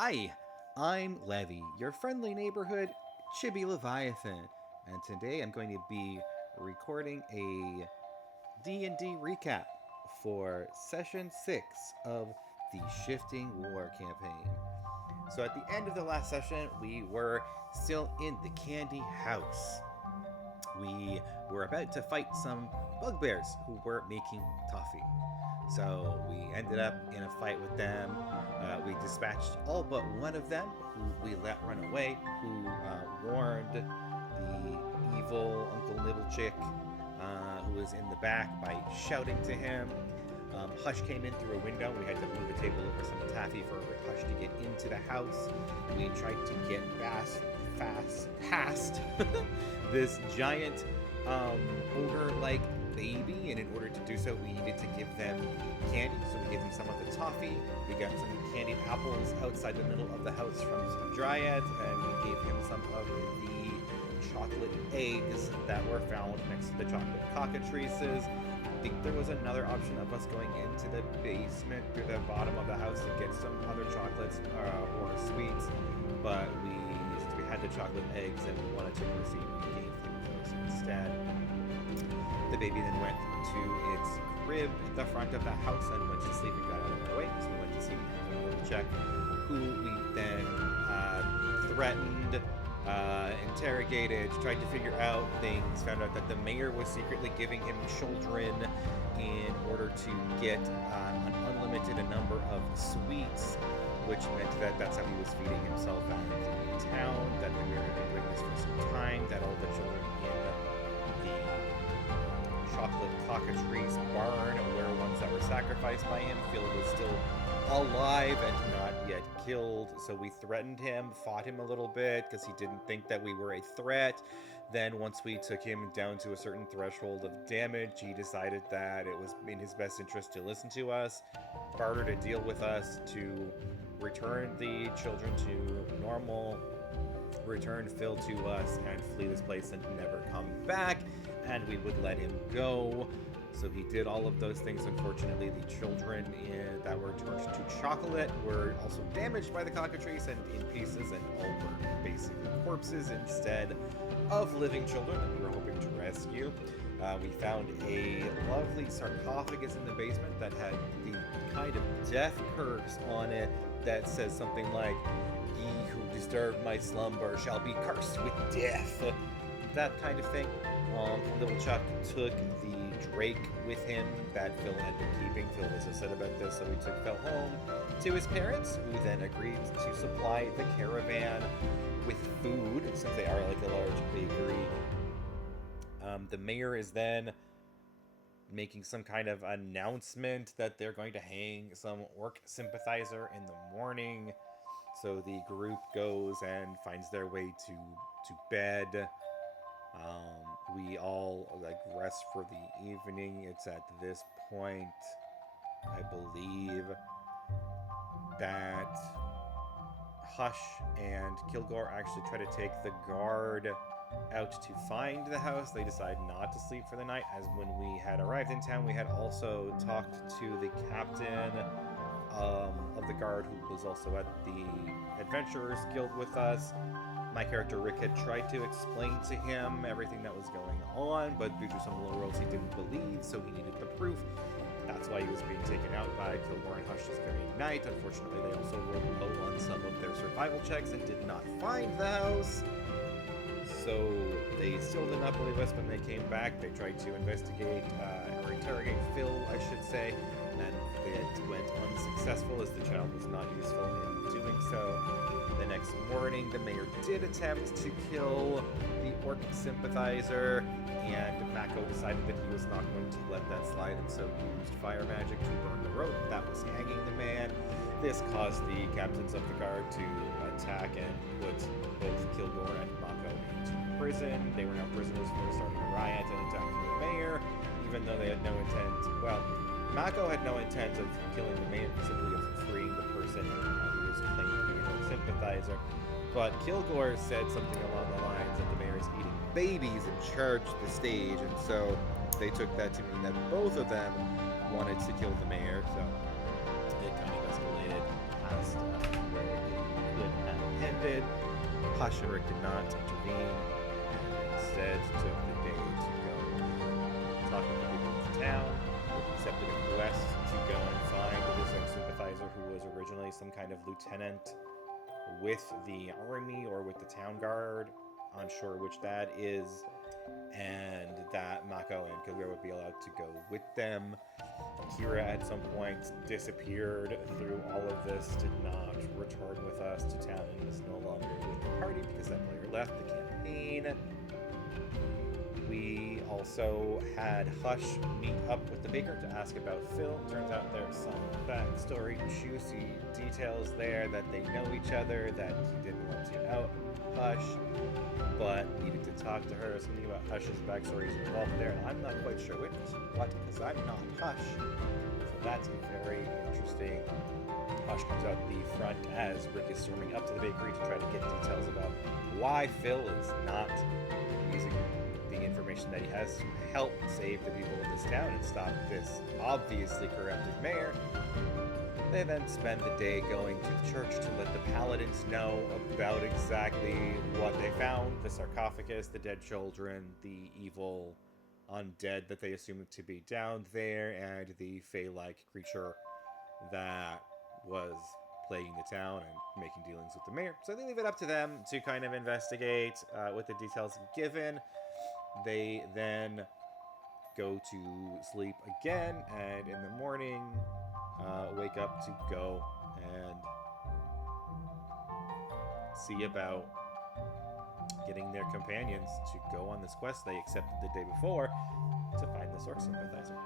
Hi, I'm Levy, your friendly neighborhood Chibi Leviathan, and today I'm going to be recording a D&D recap for session 6 of the Shifting War campaign. So at the end of the last session, we were still in the Candy House. We were about to fight some bugbears who were making toffee. So we ended up in a fight with them. We dispatched all but one of them, who we let run away, who warned the evil Uncle Nibblechick, who was in the back, by shouting to him. Hush came in through a window. We had to move a table over some taffy for Hush to get into the house. We tried to get past this giant ogre-like baby, and in order to do so, we needed to give them candy. So we gave them some of the toffee. We got some candied apples outside the middle of the house from some dryads, and we gave him some of the chocolate eggs that were found next to the chocolate cockatrices. I think there was another option of us going into the basement through the bottom of the house to get some other chocolates or sweets, but since we had the chocolate eggs and we wanted to proceed, we gave them those instead. The baby then went to its crib at the front of the house and went to sleep and got out of our way. So we went to see Check, who we then threatened, interrogated, tried to figure out things, found out that the mayor was secretly giving him children in order to get an unlimited number of sweets, which meant that that's how he was feeding himself out in town, that the mayor had been doing this for some time, that all the children in the chocolate cockatrice barn were ones that were sacrificed by him. Phil was still alive and not yet killed, so we threatened him, fought him a little bit because he didn't think that we were a threat. Then once we took him down to a certain threshold of damage, he decided that it was in his best interest to listen to us, bartered a deal with us to return the children to normal, return Phil to us, and flee this place and never come back, and we would let him go. So he did all of those things. Unfortunately, the children that were turned to chocolate were also damaged by the cockatrice and in pieces, and all were basically corpses instead of living children that we were hoping to rescue. We found a lovely sarcophagus in the basement that had the kind of death curse on it that says something like, "Ye who disturb my slumber shall be cursed with death." That kind of thing. Little Chuck took the Drake with him that Phil had been keeping. Phil was upset about this, so we took Phil home to his parents, who then agreed to supply the caravan with food, since they are like a large bakery. The mayor is then making some kind of announcement that they're going to hang some orc sympathizer in the morning. So the group goes and finds their way to bed. We all rest for the evening. It's at this point, I believe, that Hush and Kilgore actually try to take the guard out to find the house. They decide not to sleep for the night, as when we had arrived in town, we had also talked to the captain of the guard, who was also at the Adventurers Guild with us. My character Rick had tried to explain to him everything that was going on, but due to some low rolls he didn't believe, so he needed the proof. That's why he was being taken out by Kilgore and Hush this very night. Unfortunately, they also rolled low on some of their survival checks and did not find the house. So they still did not believe us when they came back. They tried to investigate, or interrogate Phil, I should say, and it went unsuccessful, as the child was not useful in doing so. The next morning, the mayor did attempt to kill the orc sympathizer, and Mako decided that he was not going to let that slide, and so used fire magic to burn the rope that was hanging the man. This caused the captains of the guard to attack and put both Kilgore and Mako into prison. They were now prisoners for starting a riot and attacking the mayor, even though they had no intent. Well, Mako had no intent of killing the mayor, simply of freeing the person who was claimed to be an orc sympathizer. But Kilgore said something along the lines that the mayor is eating babies and charged the stage, and so they took that to mean that both of them wanted to kill the mayor, so it kind of escalated past where it ended. Hush and Rick did not intervene, and instead took the day to go talk with the people of the town. Accepted a quest to go and find this own sympathizer who was originally some kind of lieutenant with the army or with the town guard, unsure which that is, and that Mako and Kagura would be allowed to go with them. Kira at some point disappeared through all of this, did not return with us to town, and is no longer with the party because that player left the campaign. We also had Hush meet up with the baker to ask about Phil. Turns out there's some backstory, juicy details there, that they know each other, that he didn't want to out Hush, but needed to talk to her. Something about Hush's backstory is involved there, and I'm not quite sure what, because I'm not Hush. So that's very interesting. Hush comes out the front as Rick is storming up to the bakery to try to get details about why Phil is not using the information that he has to help save the people of this town and stop this obviously corrupted mayor. They then spend the day going to the church to let the paladins know about exactly what they found: the sarcophagus, the dead children, the evil undead that they assumed to be down there, and the fey-like creature that was plaguing the town and making dealings with the mayor. So they leave it up to them to kind of investigate with the details given. They then go to sleep again, and in the morning wake up to go and see about getting their companions to go on this quest they accepted the day before to find this orc sympathizer.